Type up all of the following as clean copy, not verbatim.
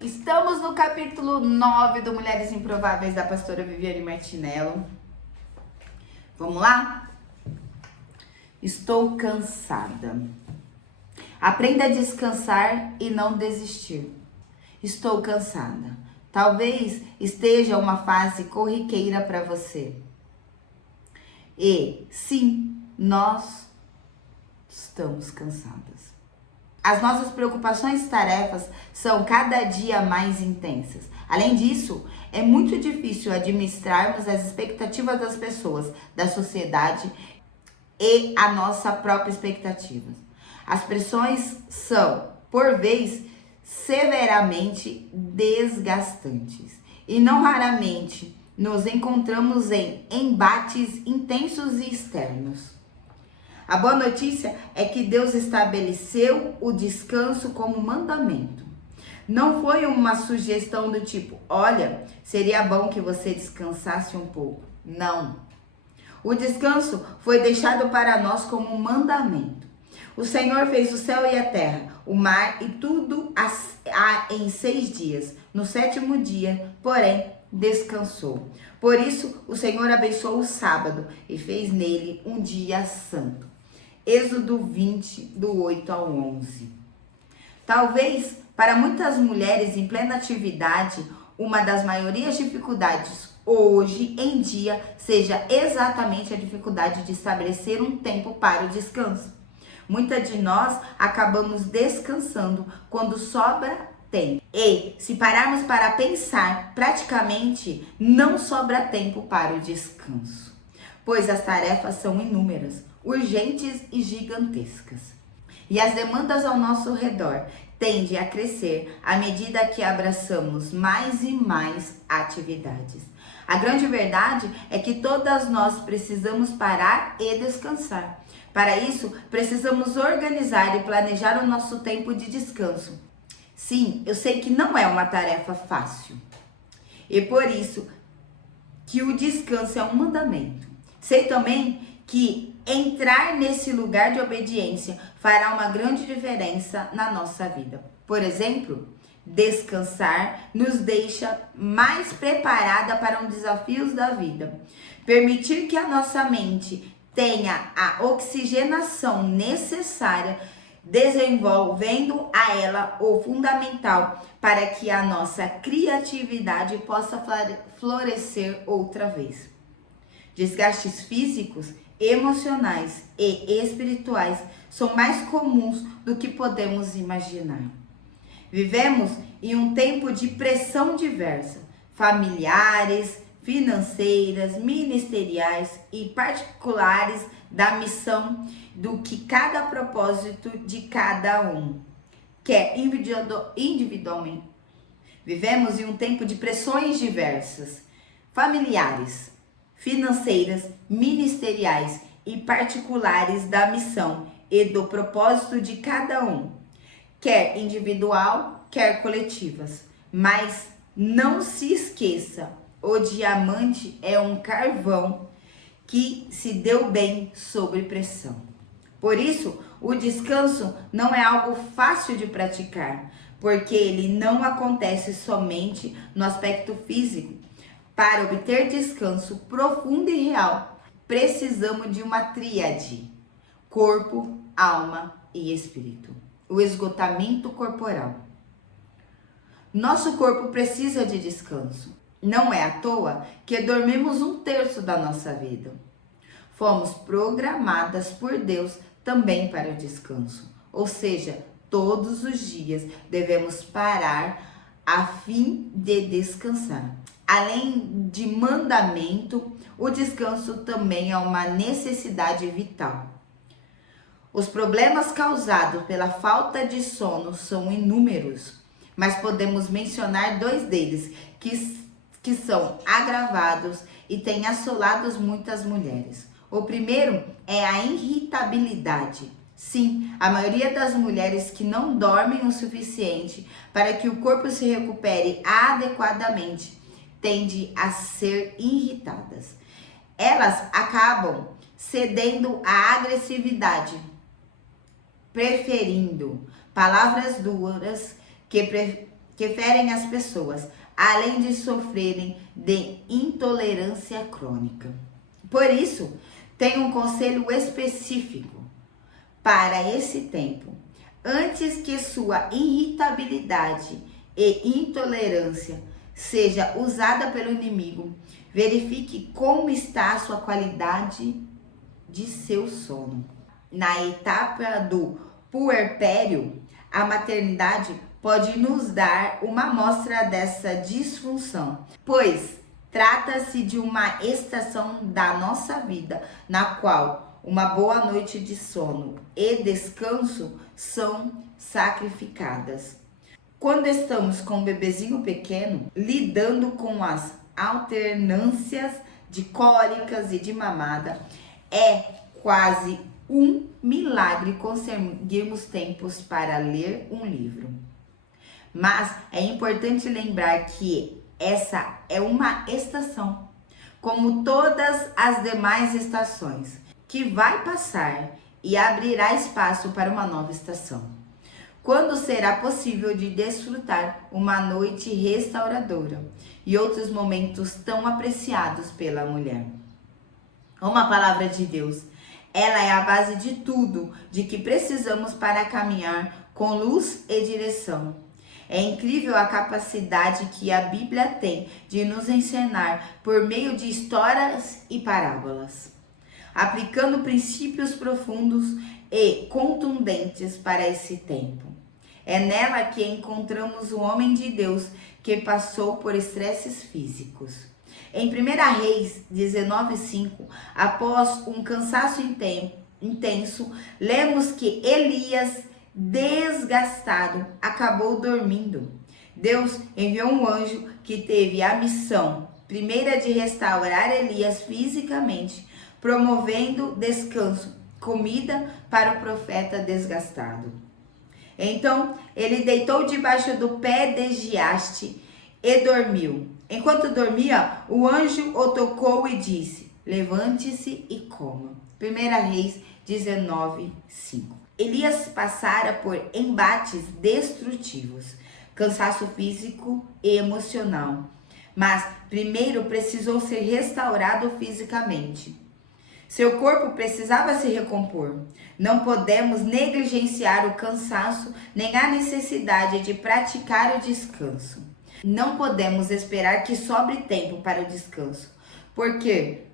Estamos no capítulo 9 do Mulheres Improváveis da pastora Viviane Martinello. Vamos lá? Estou cansada. Aprenda a descansar e não desistir. Estou cansada. Talvez esteja uma fase corriqueira para você. E sim, nós estamos cansadas. As nossas preocupações e tarefas são cada dia mais intensas. Além disso, é muito difícil administrarmos as expectativas das pessoas, da sociedade e a nossa própria expectativa. As pressões são, por vezes, severamente desgastantes e não raramente nos encontramos em embates intensos e externos. A boa notícia é que Deus estabeleceu o descanso como mandamento. Não foi uma sugestão do tipo, olha, seria bom que você descansasse um pouco. Não. O descanso foi deixado para nós como um mandamento. O Senhor fez o céu e a terra, o mar e tudo em 6 dias. No 7º dia, porém, descansou. Por isso, o Senhor abençoou o sábado e fez nele um dia santo. Êxodo 20, do 8 ao 11. Talvez, para muitas mulheres em plena atividade, uma das maiores dificuldades hoje em dia seja exatamente a dificuldade de estabelecer um tempo para o descanso. Muitas de nós acabamos descansando quando sobra tempo. E, se pararmos para pensar, praticamente não sobra tempo para o descanso, pois as tarefas são inúmeras, urgentes e gigantescas. E as demandas ao nosso redor tendem a crescer à medida que abraçamos mais e mais atividades. A grande verdade é que todas nós precisamos parar e descansar. Para isso, precisamos organizar e planejar o nosso tempo de descanso. Sim, eu sei que não é uma tarefa fácil. E por isso que o descanso é um mandamento. Sei também que entrar nesse lugar de obediência fará uma grande diferença na nossa vida. Por exemplo, descansar nos deixa mais preparada para os desafios da vida. Permitir que a nossa mente tenha a oxigenação necessária, desenvolvendo a ela o fundamental para que a nossa criatividade possa florescer outra vez. Desgastes físicos, emocionais e espirituais são mais comuns do que podemos imaginar. Vivemos em um tempo de pressão diversa, familiares, financeiras, ministeriais e particulares da missão do que cada propósito de cada um quer individualmente. Vivemos em um tempo de pressões diversas, familiares, financeiras, ministeriais e particulares da missão e do propósito de cada um, quer individual, quer coletivas. Mas não se esqueça, o diamante é um carvão que se deu bem sob pressão. Por isso, o descanso não é algo fácil de praticar, porque ele não acontece somente no aspecto físico. Para obter descanso profundo e real, precisamos de uma tríade: corpo, alma e espírito. O esgotamento corporal. Nosso corpo precisa de descanso. Não é à toa que dormimos 1/3 da nossa vida. Fomos programadas por Deus também para o descanso. Ou seja, todos os dias devemos parar a fim de descansar. Além de mandamento, o descanso também é uma necessidade vital. Os problemas causados pela falta de sono são inúmeros, mas podemos mencionar 2 deles que são agravados e têm assolado muitas mulheres. O primeiro é a irritabilidade. Sim, a maioria das mulheres que não dormem o suficiente para que o corpo se recupere adequadamente tende a ser irritadas. Elas acabam cedendo à agressividade, preferindo palavras duras que que ferem as pessoas, além de sofrerem de intolerância crônica. Por isso, tem um conselho específico para esse tempo. Antes que sua irritabilidade e intolerância seja usada pelo inimigo, verifique como está a sua qualidade de seu sono. Na etapa do puerpério, a maternidade pode nos dar uma amostra dessa disfunção, pois trata-se de uma estação da nossa vida na qual uma boa noite de sono e descanso são sacrificadas. Quando estamos com um bebezinho pequeno, lidando com as alternâncias de cólicas e de mamada, é quase um milagre conseguirmos tempos para ler um livro. Mas é importante lembrar que essa é uma estação, como todas as demais estações, que vai passar e abrirá espaço para uma nova estação. Quando será possível de desfrutar uma noite restauradora e outros momentos tão apreciados pela mulher. Uma palavra de Deus, ela é a base de tudo de que precisamos para caminhar com luz e direção. É incrível a capacidade que a Bíblia tem de nos ensinar por meio de histórias e parábolas, aplicando princípios profundos e contundentes para esse tempo. É nela que encontramos o homem de Deus que passou por estresses físicos. Em 1 Reis 19:5, após um cansaço intenso, lemos que Elias, desgastado, acabou dormindo. Deus enviou um anjo que teve a missão, primeira, de restaurar Elias fisicamente, promovendo descanso, comida para o profeta desgastado. Então, ele deitou debaixo do pé de Giaste e dormiu. Enquanto dormia, o anjo o tocou e disse: levante-se e coma. 1 Reis 19:5. Elias passara por embates destrutivos, cansaço físico e emocional, mas primeiro precisou ser restaurado fisicamente. Seu corpo precisava se recompor. Não podemos negligenciar o cansaço nem a necessidade de praticar o descanso. Não podemos esperar que sobre tempo para o descanso, porque,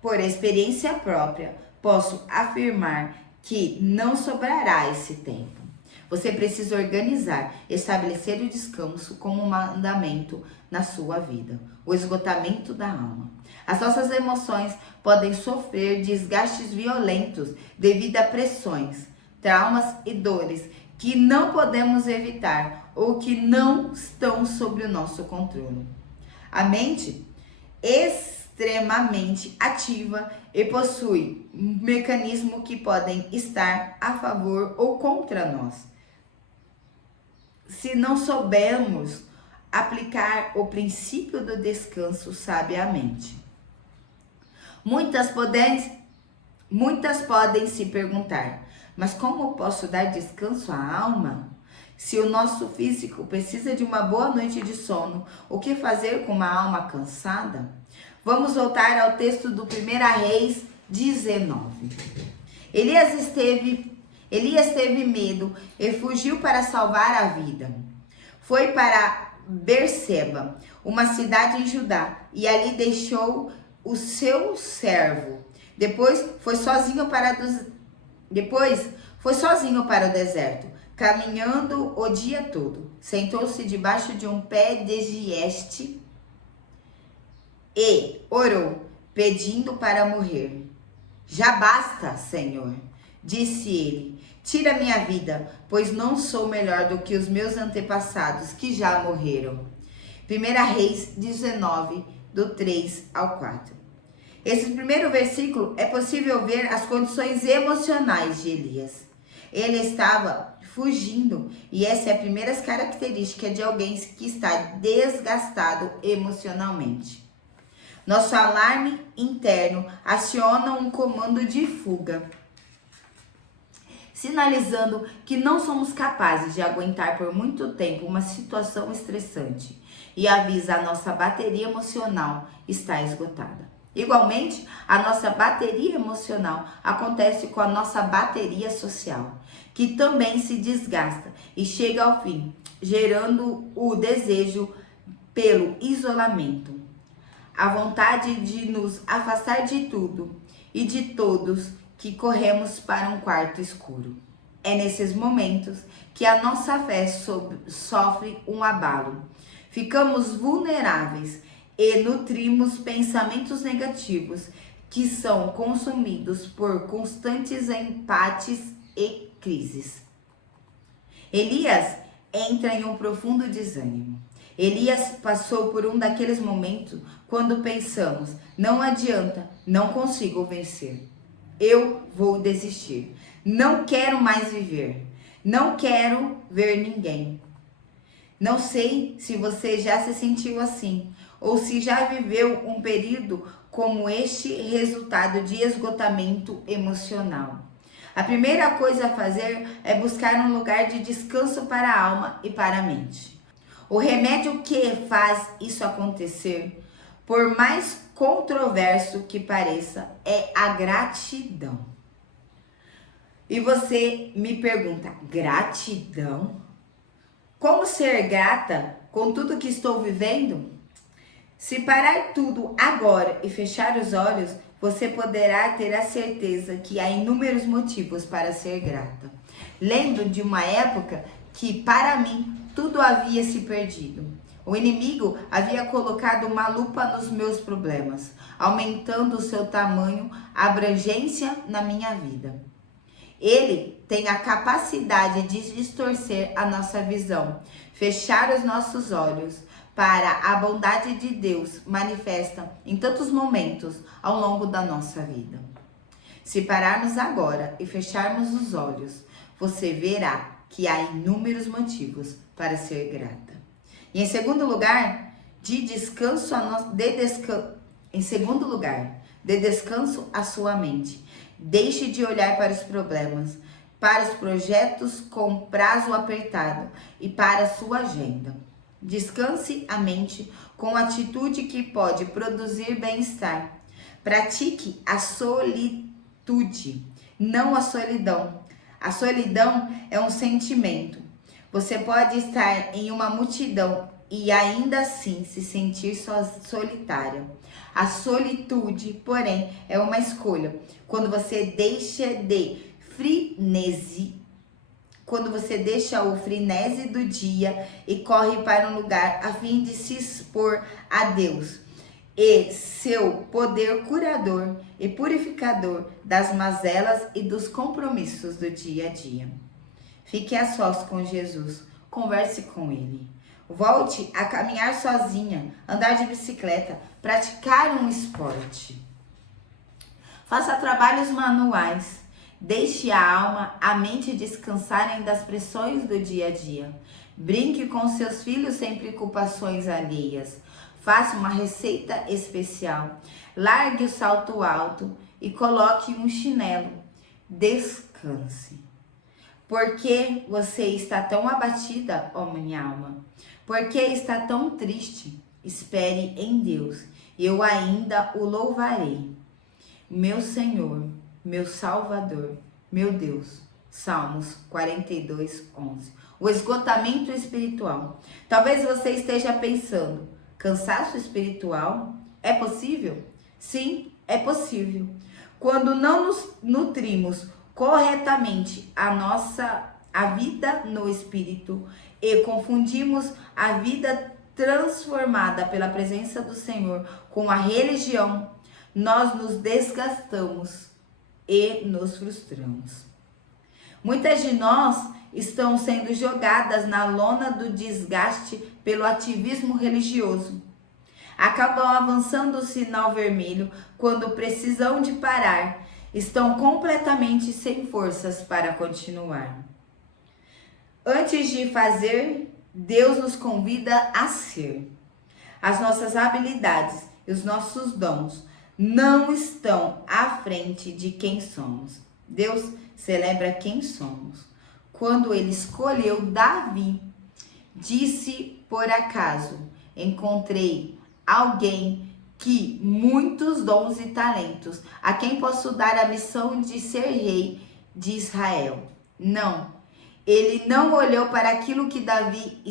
por experiência própria, posso afirmar que não sobrará esse tempo. Você precisa organizar, estabelecer o descanso como um mandamento na sua vida, o esgotamento da alma. As nossas emoções podem sofrer desgastes violentos devido a pressões, traumas e dores que não podemos evitar ou que não estão sob o nosso controle. A mente extremamente ativa e possui mecanismos que podem estar a favor ou contra nós. Se não soubermos aplicar o princípio do descanso sabiamente. Muitas podem se perguntar, mas como posso dar descanso à alma? Se o nosso físico precisa de uma boa noite de sono, o que fazer com uma alma cansada? Vamos voltar ao texto do 1 Reis 19. Elias teve medo e fugiu para salvar a vida. Foi para Berseba, uma cidade em Judá, e ali deixou o seu servo. Depois foi sozinho para o deserto, caminhando o dia todo. Sentou-se debaixo de um pé de gieste e orou, pedindo para morrer. Já basta, Senhor, disse ele. Tira minha vida, pois não sou melhor do que os meus antepassados que já morreram. 1 Reis 19, do 3 ao 4. Esse primeiro versículo é possível ver as condições emocionais de Elias. Ele estava fugindo e essa é a primeira característica de alguém que está desgastado emocionalmente. Nosso alarme interno aciona um comando de fuga. sinalizando que não somos capazes de aguentar por muito tempo uma situação estressante e avisa a nossa bateria emocional está esgotada. Igualmente, a nossa bateria emocional acontece com a nossa bateria social, que também se desgasta e chega ao fim, gerando o desejo pelo isolamento, a vontade de nos afastar de tudo e de todos que corremos para um quarto escuro. É nesses momentos que a nossa fé sofre um abalo. Ficamos vulneráveis e nutrimos pensamentos negativos que são consumidos por constantes empates e crises. Elias entra em um profundo desânimo. Elias passou por um daqueles momentos quando pensamos, não adianta, não consigo vencer. Eu vou desistir. Não quero mais viver. Não quero ver ninguém. Não sei se você já se sentiu assim, ou se já viveu um período como este, resultado de esgotamento emocional. A primeira coisa a fazer é buscar um lugar de descanso para a alma e para a mente. O remédio que faz isso acontecer, por mais controverso que pareça, é a gratidão. E você me pergunta, gratidão? Como ser grata com tudo que estou vivendo? Se parar tudo agora e fechar os olhos, você poderá ter a certeza que há inúmeros motivos para ser grata. Lembro de uma época que, para mim, tudo havia se perdido. O inimigo havia colocado uma lupa nos meus problemas, aumentando o seu tamanho, a abrangência na minha vida. Ele tem a capacidade de distorcer a nossa visão, fechar os nossos olhos para a bondade de Deus manifesta em tantos momentos ao longo da nossa vida. Se pararmos agora e fecharmos os olhos, você verá que há inúmeros motivos para ser grata. E em segundo lugar, dê descanso à sua mente. Deixe de olhar para os problemas, para os projetos com prazo apertado e para a sua agenda. Descanse a mente com atitude que pode produzir bem-estar. Pratique a solitude, não a solidão. A solidão é um sentimento. Você pode estar em uma multidão e ainda assim se sentir solitária. A solitude, porém, é uma escolha. Quando você deixa o frenesi do dia e corre para um lugar a fim de se expor a Deus e seu poder curador e purificador das mazelas e dos compromissos do dia a dia. Fique a sós com Jesus, converse com Ele. Volte a caminhar sozinha, andar de bicicleta, praticar um esporte. Faça trabalhos manuais. Deixe a alma, a mente descansarem das pressões do dia a dia. Brinque com seus filhos sem preocupações alheias. Faça uma receita especial. Largue o salto alto e coloque um chinelo. Descanse. Por que você está tão abatida, ó minha alma? Por que está tão triste? Espere em Deus, eu ainda o louvarei. Meu Senhor, meu Salvador, meu Deus. Salmos 42, 11. O esgotamento espiritual. Talvez você esteja pensando, cansaço espiritual? É possível? Sim, é possível. Quando não nos nutrimos corretamente a vida no espírito e confundimos a vida transformada pela presença do Senhor com a religião, nós nos desgastamos e nos frustramos. Muitas de nós estão sendo jogadas na lona do desgaste pelo ativismo religioso. Acabam avançando o sinal vermelho quando precisam de parar. Estão completamente sem forças para continuar. Antes de fazer, Deus nos convida a ser. As nossas habilidades e os nossos dons não estão à frente de quem somos. Deus celebra quem somos. Quando ele escolheu Davi, disse por acaso, encontrei alguém que muitos dons e talentos, a quem posso dar a missão de ser rei de Israel. Não, ele não olhou para aquilo que Davi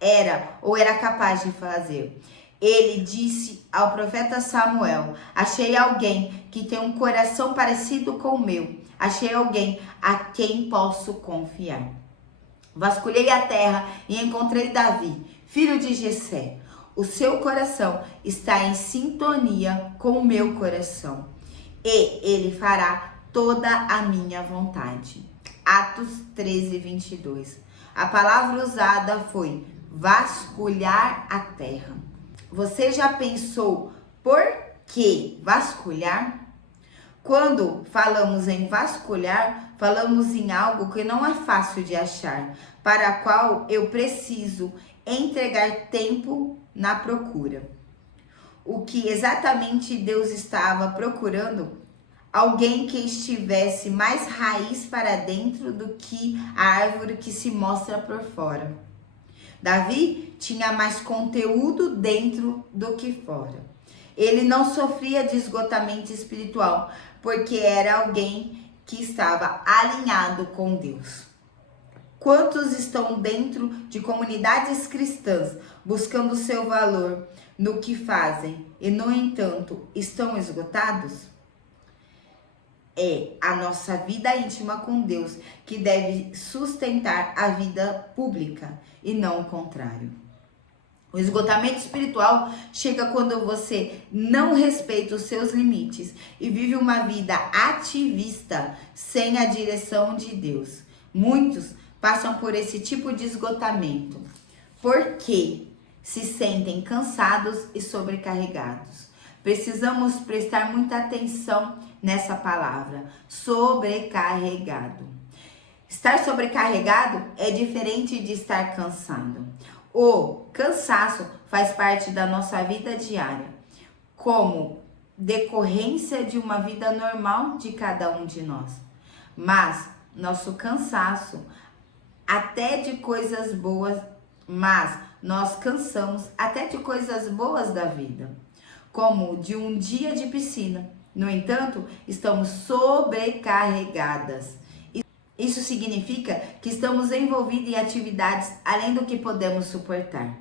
era ou era capaz de fazer. Ele disse ao profeta Samuel: achei alguém que tem um coração parecido com o meu. Achei alguém a quem posso confiar. Vasculhei a terra e encontrei Davi, filho de Jessé. O seu coração está em sintonia com o meu coração, e ele fará toda a minha vontade. Atos 13, 22. A palavra usada foi vasculhar a terra. Você já pensou por que vasculhar? Quando falamos em vasculhar, falamos em algo que não é fácil de achar, para a qual eu preciso entregar tempo na procura. O que exatamente Deus estava procurando? Alguém que estivesse mais raiz para dentro do que a árvore que se mostra por fora. Davi tinha mais conteúdo dentro do que fora. Ele não sofria de esgotamento espiritual, porque era alguém que estava alinhado com Deus. Quantos estão dentro de comunidades cristãs, buscando seu valor no que fazem e, no entanto, estão esgotados? É a nossa vida íntima com Deus que deve sustentar a vida pública e não o contrário. O esgotamento espiritual chega quando você não respeita os seus limites e vive uma vida ativista sem a direção de Deus. Muitos passam por esse tipo de esgotamento porque se sentem cansados e sobrecarregados. Precisamos prestar muita atenção nessa palavra, sobrecarregado. Estar sobrecarregado é diferente de estar cansado. O cansaço faz parte da nossa vida diária, como decorrência de uma vida normal de cada um de nós. Mas nosso cansaço, até de coisas boas, mas nós cansamos até de coisas boas da vida, como de um dia de piscina. No entanto, estamos sobrecarregadas. Isso significa que estamos envolvidos em atividades além do que podemos suportar.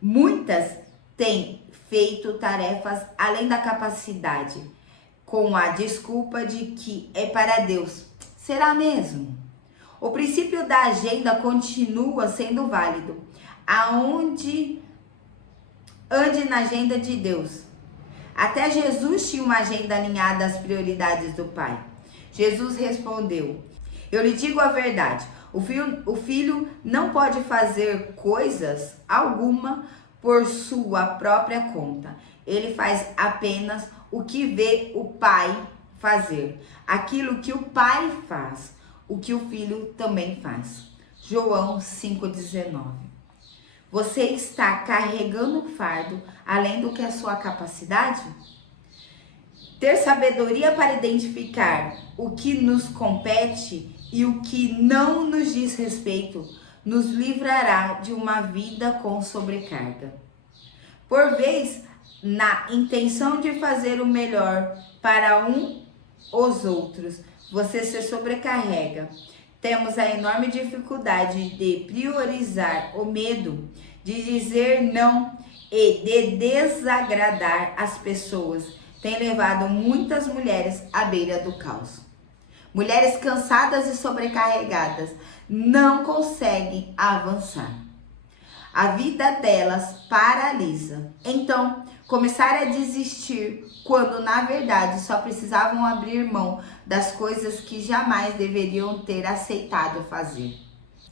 Muitas têm feito tarefas além da capacidade, com a desculpa de que é para Deus. Será mesmo? O princípio da agenda continua sendo válido. Ande na agenda de Deus. Até Jesus tinha uma agenda alinhada às prioridades do Pai. Jesus respondeu: eu lhe digo a verdade, o filho não pode fazer coisas alguma por sua própria conta. Ele faz apenas o que vê o pai fazer. Aquilo que o pai faz, o que o filho também faz. João 5,19. Você está carregando um fardo além do que a sua capacidade? Ter sabedoria para identificar o que nos compete e o que não nos diz respeito nos livrará de uma vida com sobrecarga. Por vez, na intenção de fazer o melhor para os outros, você se sobrecarrega. Temos a enorme dificuldade de priorizar o medo, de dizer não e de desagradar as pessoas. Tem levado muitas mulheres à beira do caos. Mulheres cansadas e sobrecarregadas não conseguem avançar. A vida delas paralisa. Então, começaram a desistir quando na verdade só precisavam abrir mão das coisas que jamais deveriam ter aceitado fazer.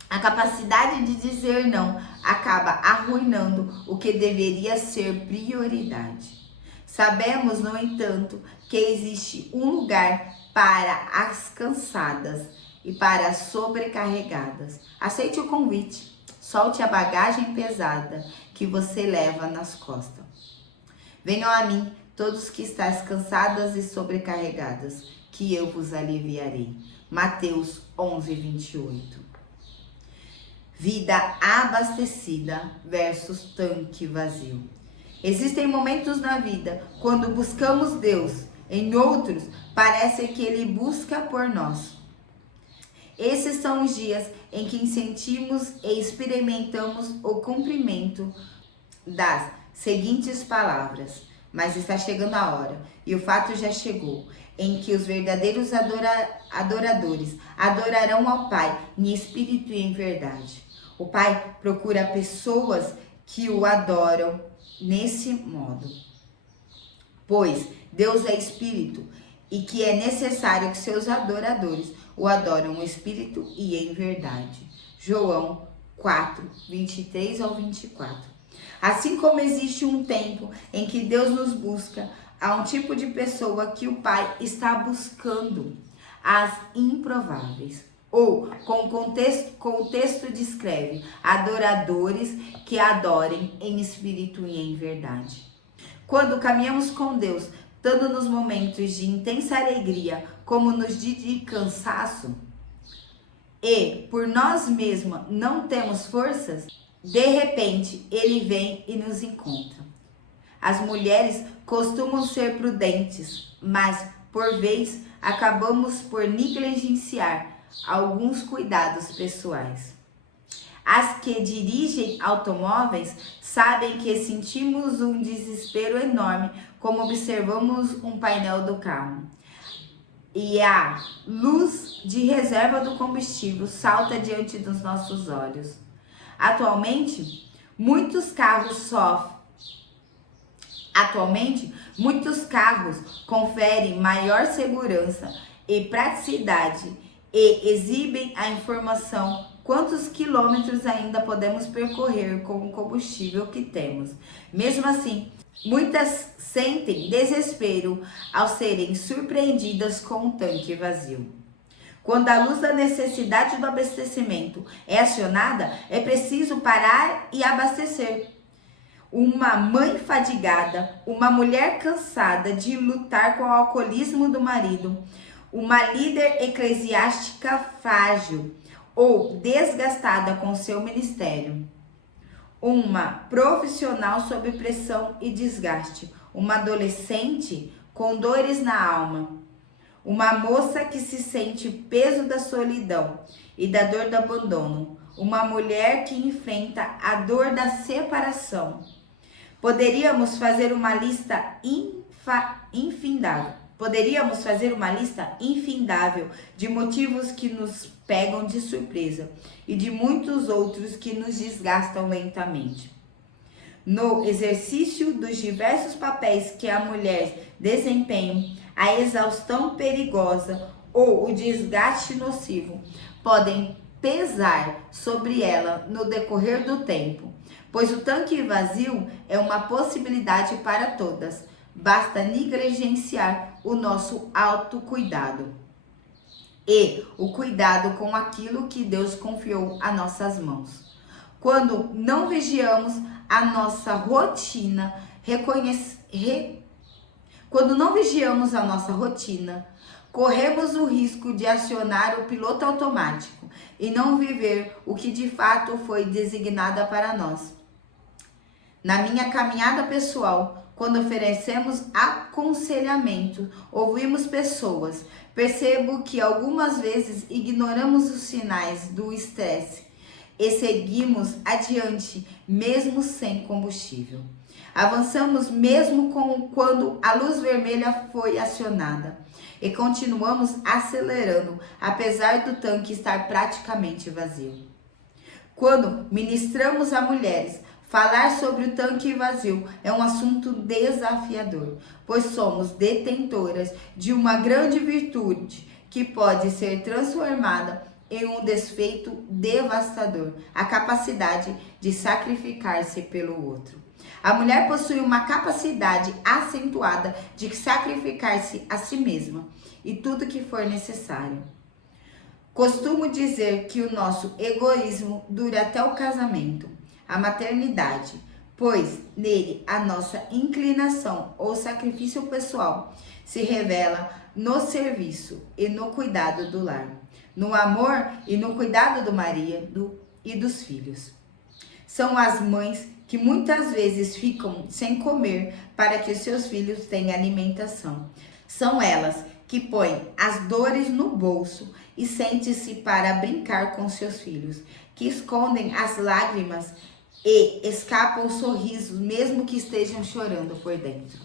A capacidade de dizer não acaba arruinando o que deveria ser prioridade. Sabemos, no entanto, que existe um lugar para as cansadas e para as sobrecarregadas. Aceite o convite. Solte a bagagem pesada que você leva nas costas. Venham a mim, todos que estáis cansadas e sobrecarregadas, que eu vos aliviarei. Mateus 11:28. Vida abastecida versus tanque vazio. Existem momentos na vida quando buscamos Deus, em outros parece que Ele busca por nós. Esses são os dias em que sentimos e experimentamos o cumprimento das seguintes palavras: mas está chegando a hora, e o fato já chegou, em que os verdadeiros adoradores adorarão ao Pai em espírito e em verdade. O Pai procura pessoas que o adoram nesse modo, pois Deus é espírito e que é necessário que seus adoradores o adoram em espírito e em verdade. João 4:23-24. Assim como existe um tempo em que Deus nos busca, há um tipo de pessoa que o Pai está buscando, as improváveis. Ou, com o texto descreve, adoradores que adorem em espírito e em verdade. Quando caminhamos com Deus, tanto nos momentos de intensa alegria, como nos de cansaço, e por nós mesmos não temos forças, de repente Ele vem e nos encontra. As mulheres costumam ser prudentes, mas por vezes acabamos por negligenciar alguns cuidados pessoais. As que dirigem automóveis sabem que sentimos um desespero enorme como observamos um painel do carro e a luz de reserva do combustível salta diante dos nossos olhos. Atualmente, muitos carros conferem maior segurança e praticidade e exibem a informação quantos quilômetros ainda podemos percorrer com o combustível que temos. Mesmo assim, muitas sentem desespero ao serem surpreendidas com um tanque vazio. Quando a luz da necessidade do abastecimento é acionada, é preciso parar e abastecer. Uma mãe fadigada, uma mulher cansada de lutar com o alcoolismo do marido, uma líder eclesiástica frágil ou desgastada com seu ministério, uma profissional sob pressão e desgaste, uma adolescente com dores na alma, uma moça que se sente peso da solidão e da dor do abandono, uma mulher que enfrenta a dor da separação. Poderíamos fazer uma lista infindável de motivos que nos pegam de surpresa e de muitos outros que nos desgastam lentamente. No exercício dos diversos papéis que a mulher desempenha, a exaustão perigosa ou o desgaste nocivo podem pesar sobre ela no decorrer do tempo, pois o tanque vazio é uma possibilidade para todas. Basta negligenciar o nosso autocuidado e o cuidado com aquilo que Deus confiou a nossas mãos. Quando não vigiamos a nossa rotina, corremos o risco de acionar o piloto automático e não viver o que de fato foi designado para nós. Na minha caminhada pessoal, quando oferecemos aconselhamento, ouvimos pessoas, percebo que algumas vezes ignoramos os sinais do estresse e seguimos adiante mesmo sem combustível. Avançamos mesmo quando a luz vermelha foi acionada e continuamos acelerando, apesar do tanque estar praticamente vazio. Quando ministramos a mulheres, falar sobre o tanque vazio é um assunto desafiador, pois somos detentoras de uma grande virtude que pode ser transformada em um desfeito devastador, a capacidade de sacrificar-se pelo outro. A mulher possui uma capacidade acentuada de sacrificar-se a si mesma e tudo que for necessário. Costumo dizer que o nosso egoísmo dura até o casamento, a maternidade, pois nele a nossa inclinação ou sacrifício pessoal se revela no serviço e no cuidado do lar. no amor e no cuidado do marido e dos filhos. São as mães que muitas vezes ficam sem comer para que os seus filhos tenham alimentação. São elas que põem as dores no bolso e sentem-se para brincar com seus filhos, que escondem as lágrimas e escapam os sorrisos, mesmo que estejam chorando por dentro.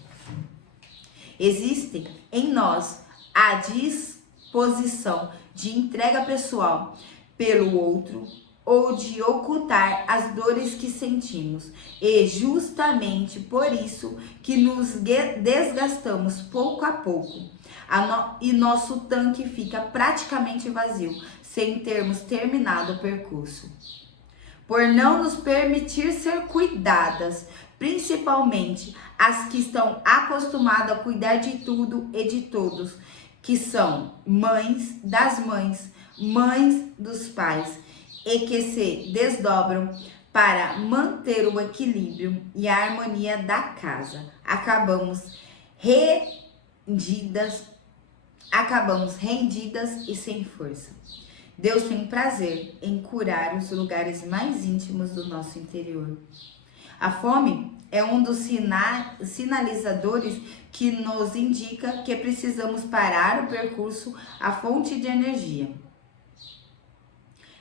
Existe em nós a disposição de entrega pessoal pelo outro ou de ocultar as dores que sentimos. E justamente por isso que nos desgastamos pouco a pouco. E nosso tanque fica praticamente vazio, sem termos terminado o percurso. Por não nos permitir ser cuidadas, principalmente as que estão acostumadas a cuidar de tudo e de todos, que são mães das mães, mães dos pais, e que se desdobram para manter o equilíbrio e a harmonia da casa. Acabamos rendidas e sem força. Deus tem prazer em curar os lugares mais íntimos do nosso interior. A fome é um dos sinalizadores que nos indica que precisamos parar o percurso à fonte de energia.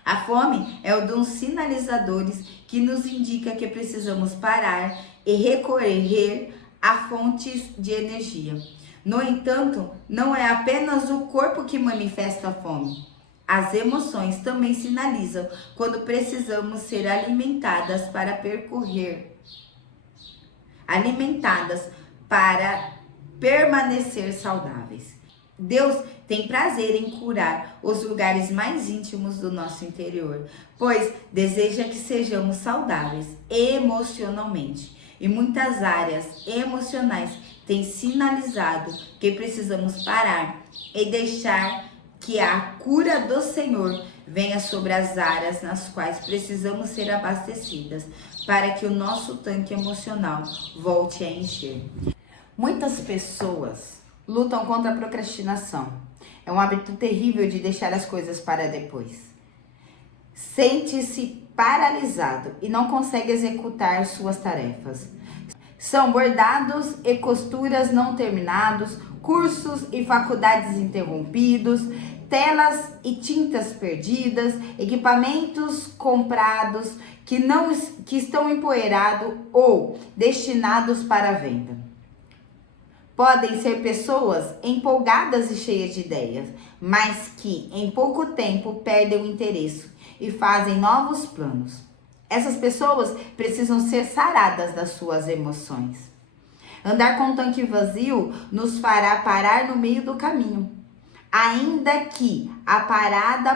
A fome é um dos sinalizadores que nos indica que precisamos parar e recorrer a fontes de energia. No entanto, não é apenas o corpo que manifesta a fome. As emoções também sinalizam quando precisamos ser alimentadas para permanecer saudáveis. Deus tem prazer em curar os lugares mais íntimos do nosso interior, pois deseja que sejamos saudáveis emocionalmente. E muitas áreas emocionais têm sinalizado que precisamos parar e deixar que a cura do Senhor venha sobre as áreas nas quais precisamos ser abastecidas, para que o nosso tanque emocional volte a encher. Muitas pessoas lutam contra a procrastinação. É um hábito terrível de deixar as coisas para depois. Sente-se paralisado e não consegue executar suas tarefas. São bordados e costuras não terminados, cursos e faculdades interrompidos, telas e tintas perdidas, equipamentos comprados que estão empoeirados ou destinados para venda. Podem ser pessoas empolgadas e cheias de ideias, mas que em pouco tempo perdem o interesse e fazem novos planos. Essas pessoas precisam ser saradas das suas emoções. Andar com um tanque vazio nos fará parar no meio do caminho. Ainda que a parada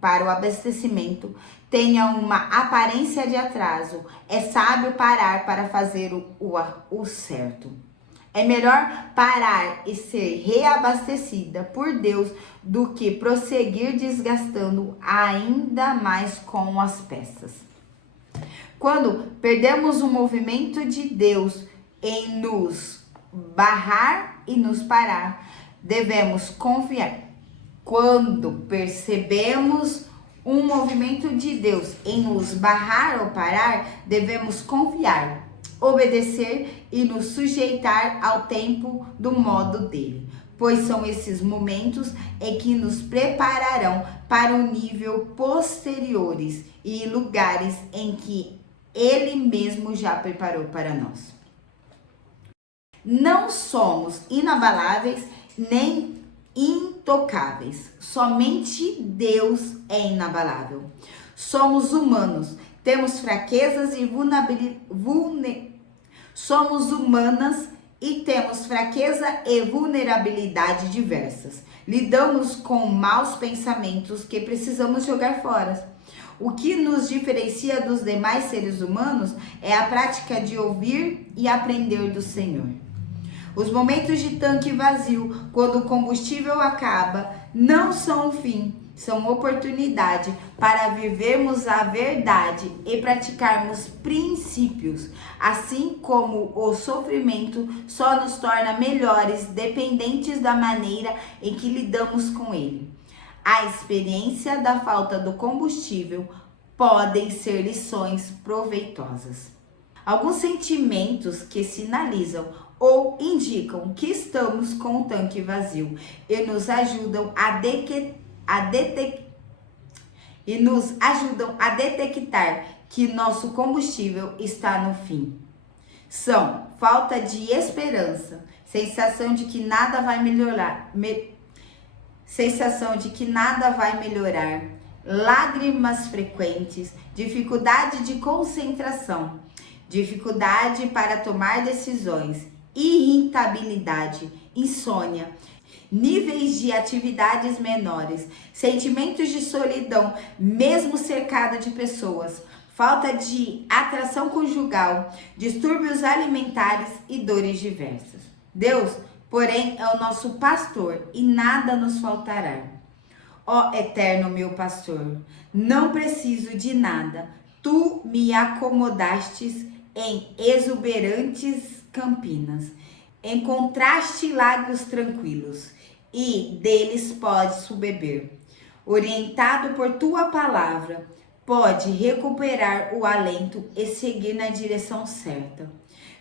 para o abastecimento tenha uma aparência de atraso, é sábio parar para fazer o certo. É melhor parar e ser reabastecida por Deus do que prosseguir desgastando ainda mais com as peças. Quando perdemos o movimento de Deus em nos barrar e nos parar, devemos confiar. Quando percebemos um movimento de Deus em nos barrar ou parar, devemos confiar, obedecer e nos sujeitar ao tempo do modo dele, pois são esses momentos que nos prepararão para o nível posteriores e lugares em que ele mesmo já preparou para nós. Não somos inabaláveis nem intocáveis. Somente Deus é inabalável. Somos humanos, temos fraquezas e Somos humanas e temos fraqueza e vulnerabilidade diversas. Lidamos com maus pensamentos que precisamos jogar fora. O que nos diferencia dos demais seres humanos é a prática de ouvir e aprender do Senhor. Os momentos de tanque vazio, quando o combustível acaba, não são o fim, são oportunidade para vivermos a verdade e praticarmos princípios, assim como o sofrimento só nos torna melhores dependentes da maneira em que lidamos com ele. A experiência da falta do combustível podem ser lições proveitosas. Alguns sentimentos que sinalizam ou indicam que estamos com o tanque vazio e nos ajudam a detectar que nosso combustível está no fim. São falta de esperança, sensação de que nada vai melhorar, lágrimas frequentes, dificuldade de concentração, dificuldade para tomar decisões, irritabilidade, insônia, níveis de atividades menores, sentimentos de solidão, mesmo cercado de pessoas, falta de atração conjugal, distúrbios alimentares e dores diversas. Deus, porém, é o nosso pastor e nada nos faltará. Ó eterno meu pastor, não preciso de nada. Tu me acomodastes em exuberantes campinas. Encontraste lagos tranquilos e deles podes beber. Orientado por tua palavra, pode recuperar o alento e seguir na direção certa.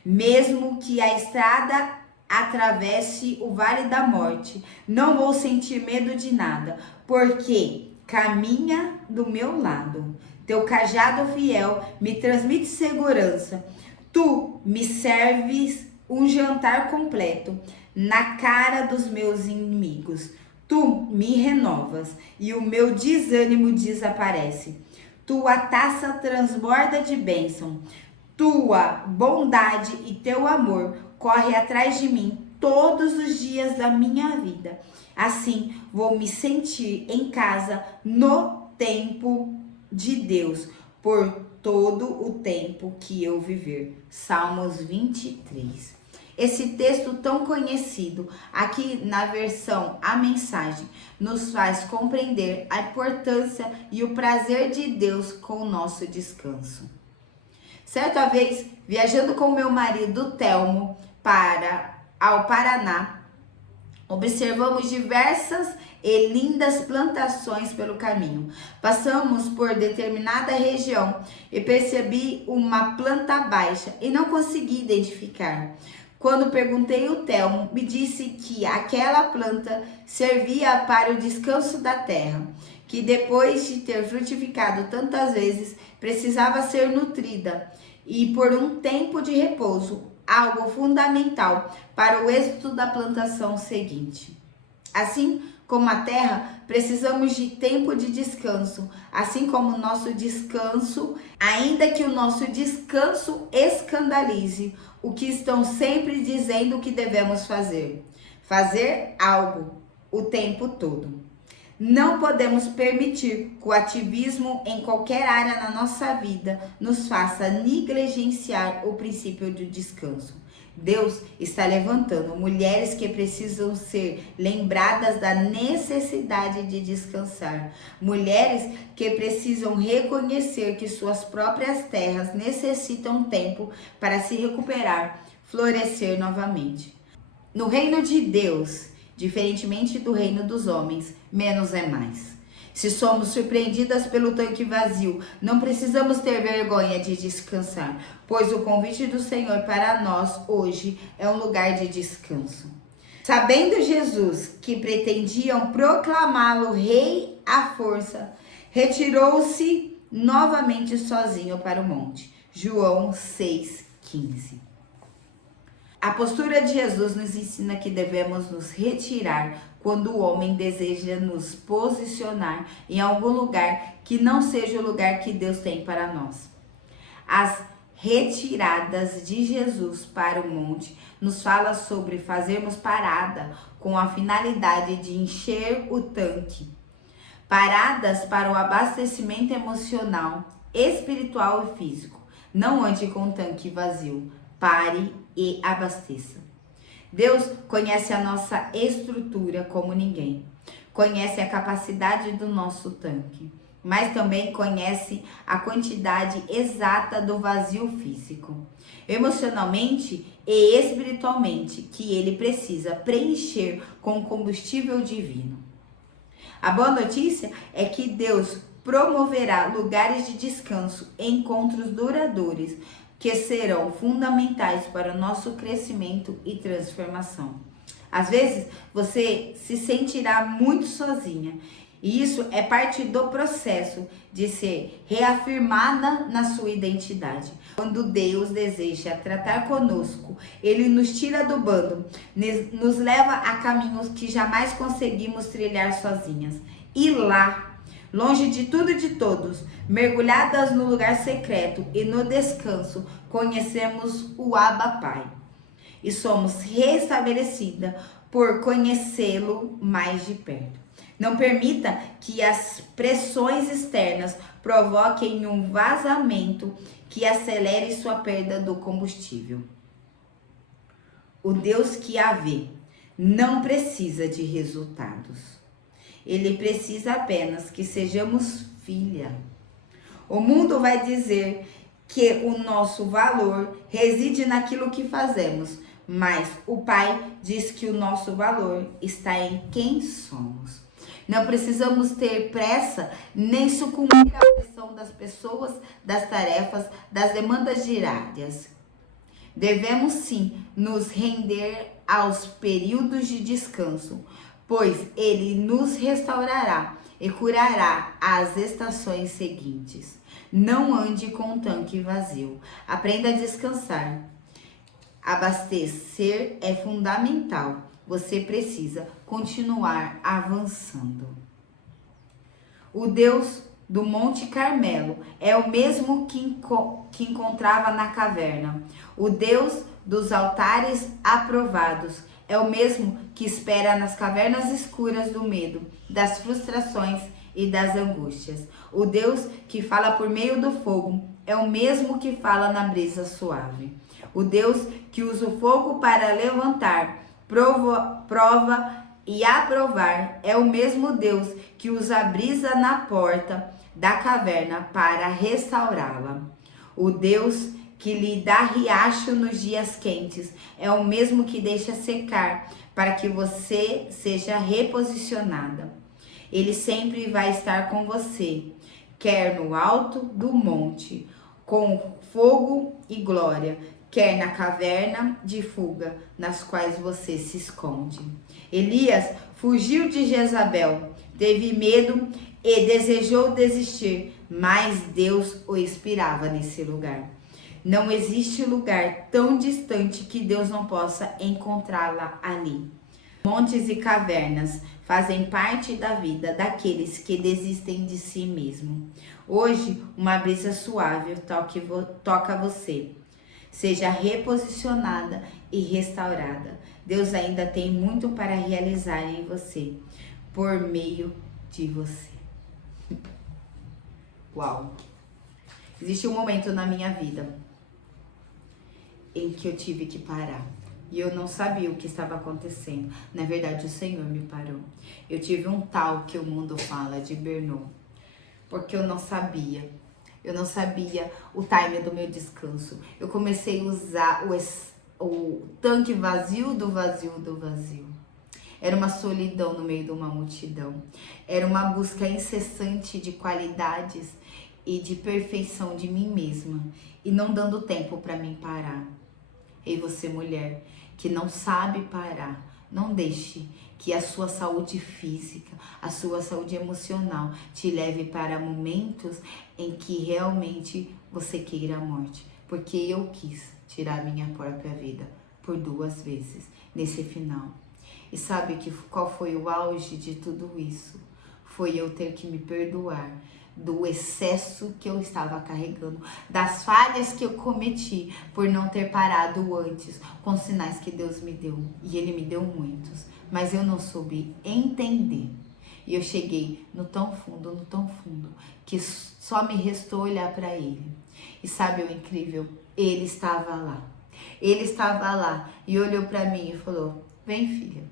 Mesmo que a estrada atravesse o vale da morte, não vou sentir medo de nada, porque caminha do meu lado. Teu cajado fiel me transmite segurança. Tu me serves um jantar completo na cara dos meus inimigos. Tu me renovas e o meu desânimo desaparece. Tua taça transborda de bênção. Tua bondade e teu amor corre atrás de mim todos os dias da minha vida. Assim, vou me sentir em casa no tempo de Deus, por todo o tempo que eu viver. Salmos 23. Esse texto tão conhecido, aqui na versão A Mensagem, nos faz compreender a importância e o prazer de Deus com o nosso descanso. Certa vez, viajando com meu marido Telmo ao Paraná, observamos diversas e lindas plantações pelo caminho. Passamos por determinada região e percebi uma planta baixa e não consegui identificar. Quando perguntei ao Telmo, me disse que aquela planta servia para o descanso da terra, que depois de ter frutificado tantas vezes, precisava ser nutrida e por um tempo de repouso, algo fundamental para o êxito da plantação seguinte. Assim como a terra, precisamos de tempo de descanso, assim como o nosso descanso, ainda que o nosso descanso escandalize o que estão sempre dizendo que devemos fazer. Fazer algo o tempo todo. Não podemos permitir que o ativismo em qualquer área na nossa vida nos faça negligenciar o princípio do descanso. Deus está levantando mulheres que precisam ser lembradas da necessidade de descansar. Mulheres que precisam reconhecer que suas próprias terras necessitam tempo para se recuperar, florescer novamente. No reino de Deus, diferentemente do reino dos homens, menos é mais. Se somos surpreendidas pelo tanque vazio, não precisamos ter vergonha de descansar, pois o convite do Senhor para nós hoje é um lugar de descanso. Sabendo Jesus que pretendiam proclamá-lo rei à força, retirou-se novamente sozinho para o monte. João 6,15. A postura de Jesus nos ensina que devemos nos retirar quando o homem deseja nos posicionar em algum lugar que não seja o lugar que Deus tem para nós. As retiradas de Jesus para o monte nos fala sobre fazermos parada com a finalidade de encher o tanque. Paradas para o abastecimento emocional, espiritual e físico. Não ande com o tanque vazio. Pare e abasteça. Deus conhece a nossa estrutura como ninguém. Conhece a capacidade do nosso tanque, mas também conhece a quantidade exata do vazio físico, emocionalmente e espiritualmente que ele precisa preencher com combustível divino. A boa notícia é que Deus promoverá lugares de descanso e encontros duradouros que serão fundamentais para o nosso crescimento e transformação. Às vezes, você se sentirá muito sozinha, e isso é parte do processo de ser reafirmada na sua identidade. Quando Deus deseja tratar conosco, Ele nos tira do bando, nos leva a caminhos que jamais conseguimos trilhar sozinhas. E lá, longe de tudo e de todos, mergulhadas no lugar secreto e no descanso, conhecemos o Abba Pai. E somos restabelecidas por conhecê-lo mais de perto. Não permita que as pressões externas provoquem um vazamento que acelere sua perda do combustível. O Deus que a vê não precisa de resultados. Ele precisa apenas que sejamos filha. O mundo vai dizer que o nosso valor reside naquilo que fazemos, mas o Pai diz que o nosso valor está em quem somos. Não precisamos ter pressa nem sucumbir à pressão das pessoas, das tarefas, das demandas diárias. Devemos sim nos render aos períodos de descanso, pois ele nos restaurará e curará as estações seguintes. Não ande com o tanque vazio. Aprenda a descansar. Abastecer é fundamental. Você precisa continuar avançando. O Deus do Monte Carmelo é o mesmo que encontrava na caverna. O Deus dos altares aprovados é o mesmo que espera nas cavernas escuras do medo, das frustrações e das angústias. O Deus que fala por meio do fogo é o mesmo que fala na brisa suave. O Deus que usa o fogo para levantar, prova e aprovar é o mesmo Deus que usa a brisa na porta da caverna para restaurá-la. O Deus que lhe dá riacho nos dias quentes é o mesmo que deixa secar para que você seja reposicionada. Ele sempre vai estar com você, quer no alto do monte, com fogo e glória, quer na caverna de fuga, nas quais você se esconde. Elias fugiu de Jezabel, teve medo e desejou desistir, mas Deus o inspirava nesse lugar. Não existe lugar tão distante que Deus não possa encontrá-la ali. Montes e cavernas fazem parte da vida daqueles que desistem de si mesmo. Hoje, uma brisa suave toca você. Seja reposicionada e restaurada. Deus ainda tem muito para realizar em você, por meio de você. Uau! Existe um momento na minha vida em que eu tive que parar. E eu não sabia o que estava acontecendo. Na verdade, o Senhor me parou. Eu tive um tal que o mundo fala de burnout. Porque eu não sabia. Eu não sabia o time do meu descanso. Eu comecei a usar o tanque vazio do vazio do vazio. Era uma solidão no meio de uma multidão. Era uma busca incessante de qualidades e de perfeição de mim mesma. E não dando tempo para mim parar. E você, mulher, que não sabe parar, não deixe que a sua saúde física, a sua saúde emocional te leve para momentos em que realmente você queira a morte. Porque eu quis tirar minha própria vida por 2 vezes nesse final. E sabe qual foi o auge de tudo isso? Foi eu ter que me perdoar do excesso que eu estava carregando, das falhas que eu cometi por não ter parado antes com os sinais que Deus me deu. E Ele me deu muitos, mas eu não soube entender. E eu cheguei no tão fundo, que só me restou olhar para Ele. E sabe o incrível? Ele estava lá. Ele estava lá e olhou para mim e falou: vem, filha,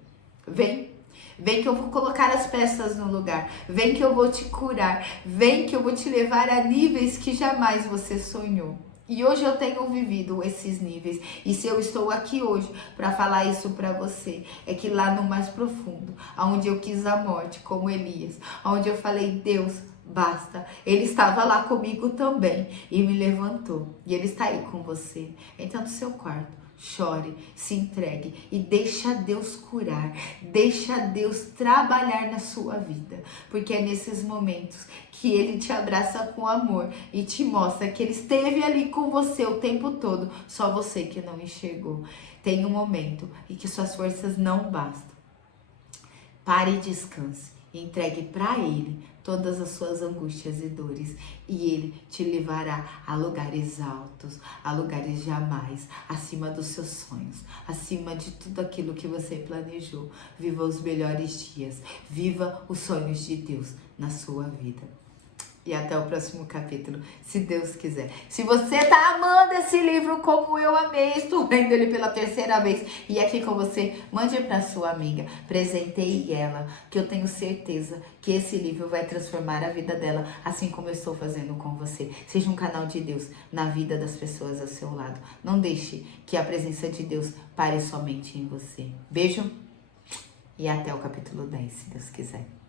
vem. Vem que eu vou colocar as peças no lugar. Vem que eu vou te curar. Vem que eu vou te levar a níveis que jamais você sonhou. E hoje eu tenho vivido esses níveis. E se eu estou aqui hoje para falar isso para você, é que lá no mais profundo, aonde eu quis a morte, como Elias, aonde eu falei, Deus, basta. Ele estava lá comigo também e me levantou. E ele está aí com você. Então, no seu quarto, chore, se entregue e deixa Deus curar, deixa Deus trabalhar na sua vida, porque é nesses momentos que Ele te abraça com amor e te mostra que Ele esteve ali com você o tempo todo, só você que não enxergou. Tem um momento em que suas forças não bastam. Pare e descanse. Entregue para Ele todas as suas angústias e dores. E Ele te levará a lugares altos, a lugares jamais, acima dos seus sonhos, acima de tudo aquilo que você planejou. Viva os melhores dias. Viva os sonhos de Deus na sua vida. E até o próximo capítulo, se Deus quiser. Se você tá amando esse livro como eu amei, estou lendo ele pela terceira vez e aqui com você, mande para sua amiga, presenteie ela, que eu tenho certeza que esse livro vai transformar a vida dela, assim como eu estou fazendo com você. Seja um canal de Deus na vida das pessoas ao seu lado. Não deixe que a presença de Deus pare somente em você. Beijo e até o capítulo 10, se Deus quiser.